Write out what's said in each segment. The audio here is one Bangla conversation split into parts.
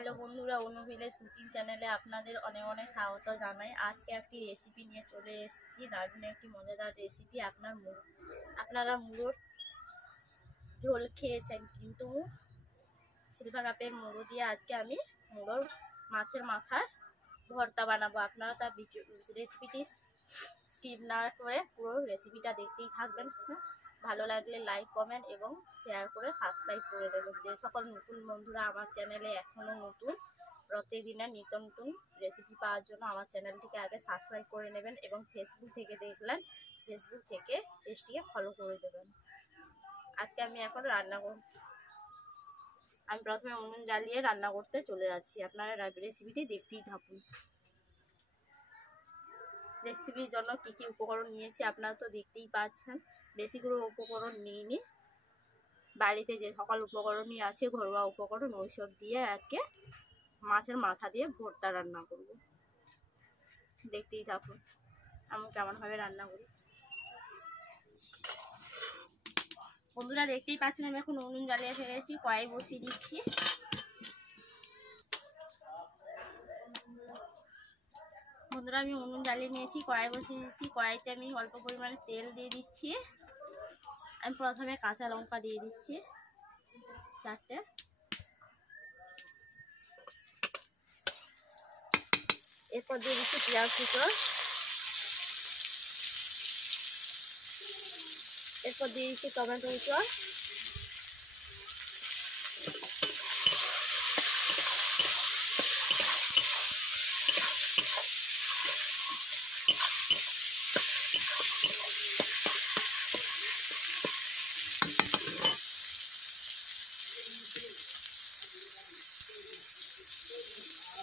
হ্যালো বন্ধুরা, অনু ভিলেজ কুকিং চ্যানেলে আপনাদের অনেক অনেক স্বাগত জানাই। আজকে একটি রেসিপি নিয়ে চলে এসেছি, দারুণ একটি মজাদার রেসিপি। আপনারা মুড়োর ঝোল খেয়েছেন, কিন্তু সিলভার কাপের মুড়ো দিয়ে আজকে আমি মুড়োর মাছের মাথার ভর্তা বানাবো। আপনারা তার রেসিপিটি স্কিপ না করে পুরো রেসিপিটা দেখতেই থাকবেন। ভালো লাগলে লাইক, কমেন্ট এবং শেয়ার করে সাবস্ক্রাইব করে দেবেন। যে সকল নতুন বন্ধুরা আমার চ্যানেলে এখনও নতুন, প্রত্যেকদিনের নিত্য নতুন রেসিপি পাওয়ার জন্য আমার চ্যানেলটিকে আগে সাবস্ক্রাইব করে নেবেন এবং ফেসবুক থেকে দেখলেন ফেসবুক থেকে পেজটিকে ফলো করে দেবেন। আজকে আমি এখন আমি প্রথমে উনুন জ্বালিয়ে রান্না করতে চলে যাচ্ছি। আপনারা রেসিপিটি দেখতেই থাকুন। রেসিপির জন্য কী কী উপকরণ নিয়েছি আপনারা তো দেখতেই পাচ্ছেন। বেশি করে উপকরণ নিইনি, বাড়িতে যে সকল উপকরণই আছে ঘরোয়া উপকরণ ওইসব দিয়ে আজকে মাছের মাথা দিয়ে ভর্তা রান্না করব। দেখতেই থাকুন আমি কেমনভাবে রান্না করি। বন্ধুরা দেখতেই পাচ্ছেন আমি এখন উনুন জ্বালিয়ে ফেলেছি, কড়াই বসিয়ে দিচ্ছি। বন্ধুরা আমি উনুন জ্বালিয়ে নিয়েছি, কড়াই বসিয়ে দিচ্ছি। কড়াইতে আমি অল্প পরিমাণে তেল দিয়ে দিচ্ছি। আমি প্রথমে কাঁচা লঙ্কা দিয়ে দিচ্ছি 4টে। এরপর দিয়ে দিচ্ছি পেঁয়াজ কুচো। এরপর দিয়ে দিচ্ছি টমেটো কুচো।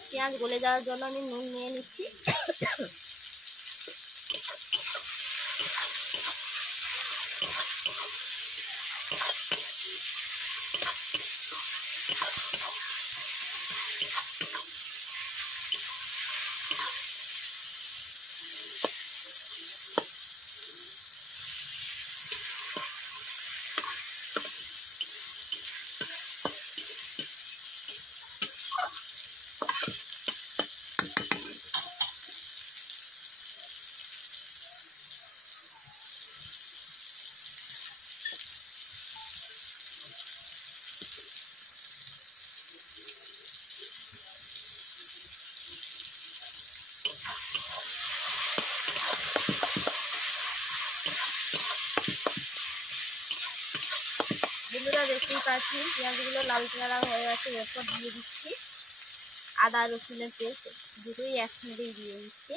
পেঁয়াজ গলে যাওয়ার জন্য আমি নুন নিয়ে নিচ্ছি। বন্ধুরা দেখতেই পাচ্ছি পেঁয়াজগুলো লাল কালার হয়ে গেছে। এরপর দিয়ে দিচ্ছি আদা রসুনের পেস্ট, দুটোই একসঙ্গেই দিয়ে দিচ্ছি।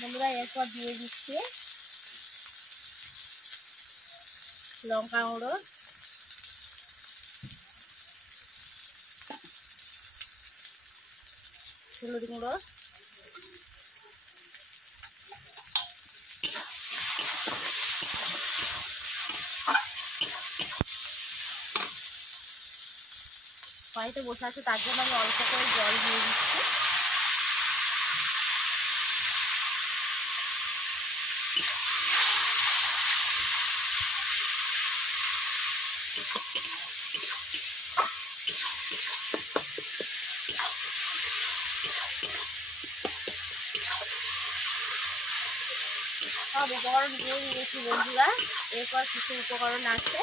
বন্ধুরা এরপর দিয়ে দিচ্ছি লঙ্কা গুঁড়ো, হলুদ গুঁড়ো, কড়াইতে বসে আছে তার জন্য আমি অল্প করে জল দিয়ে দিচ্ছি। সব উপকরণ দিয়ে দিয়েছি বন্ধুরা। এরপর কিছু উপকরণ আছে,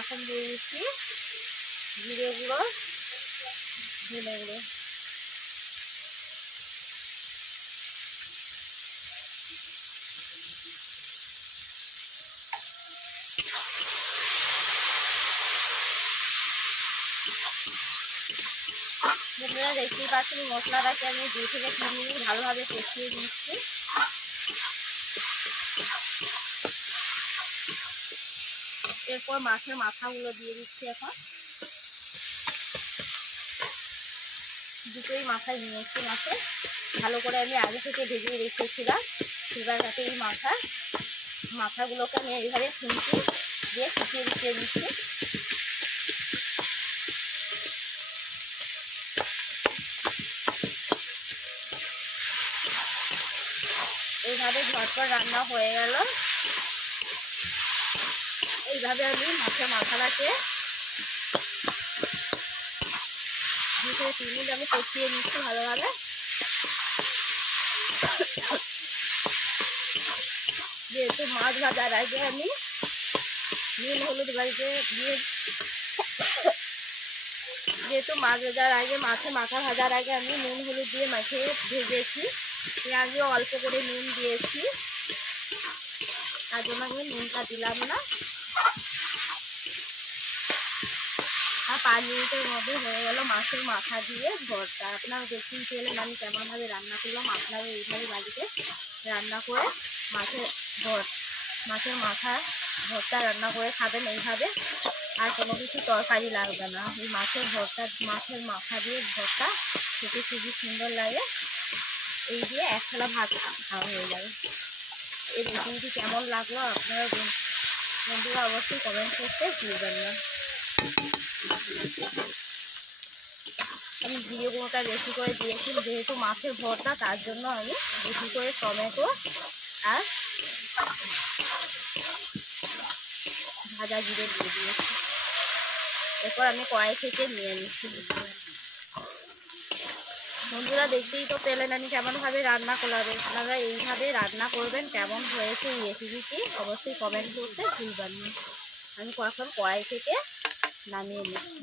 এখন দিয়ে দিচ্ছি জিরে গুঁড়ো, ধনে গুঁড়ো। বন্ধুরা দেখতেই পাচ্ছেন মশলাটাকে আমি 2 থেকে 3 মিনিট ভালোভাবে কষিয়ে দিচ্ছি। এরপর মাছের মাথাগুলো দিয়ে দিচ্ছি। এখন দুটোই মাথায় নিয়েছি। ভালো করে আমি আগে থেকে ভেজে রেখেছিলাম। এবার যাতে এই মাথাগুলোকে আমি এইভাবে খুঁটি দিয়ে শুকিয়ে দিচ্ছি। এইভাবে ঝটপট রান্না হয়ে গেল। এইভাবে আমি মাছের মাথাটাকে 2 থেকে 3 মিনিট আমি কষিয়ে নিচ্ছি ভালোভাবে। যেহেতু মাছ ভাজার আগে আমি নুন হলুদ বাড়িতে দিয়ে মাছে মাথা ভাজার আগে আমি নুন হলুদ দিয়ে মাখিয়ে ভেজেছি। পেঁয়াজও অল্প করে নুন দিয়েছি, তার জন্য আমি নুনটা দিলাম না। আর 5 মিনিটের মধ্যে হয়ে গেল মাছের মাথা দিয়ে ভর্তা। আপনারা দেখুন পেলেন আমি কেমনভাবে রান্না করলাম। আপনারা এইভাবে বাড়িতে রান্না করে মাছের মাথা ভর্তা রান্না করে খাবেন এইভাবে। আর কোনো কিছু তরকারি লাগবে না, এই মাছের মাথা দিয়ে ভর্তা খেতে খুবই সুন্দর লাগে। এই দিয়ে এক থালা ভাত খাওয়া হয়ে যাবে। এই রেসিপিটি কেমন লাগলো আপনারা বন্ধুরা অবশ্যই কমেন্ট করতে ভুলবেন না। আমি জিরে গুঁড়োটা বেশি করে দিয়েছি, যেহেতু মাছের ভর্তা তার জন্য আমি বেশি করে টমেটো আর ভাজা জিরে দিয়ে দিয়েছি। এরপর আমি কড়াই থেকে নিয়ে নিচ্ছি। বন্ধুরা দেখতেই তো পেলেন আমি কেমনভাবে রান্না করলাম। আপনারা এইভাবে রান্না করবেন। কেমন হয়েছে এই রেসিপিটি অবশ্যই কমেন্ট করতে ভুলবেন না। আমি এখন কড়াই থেকে নামিয়ে নিচ্ছি।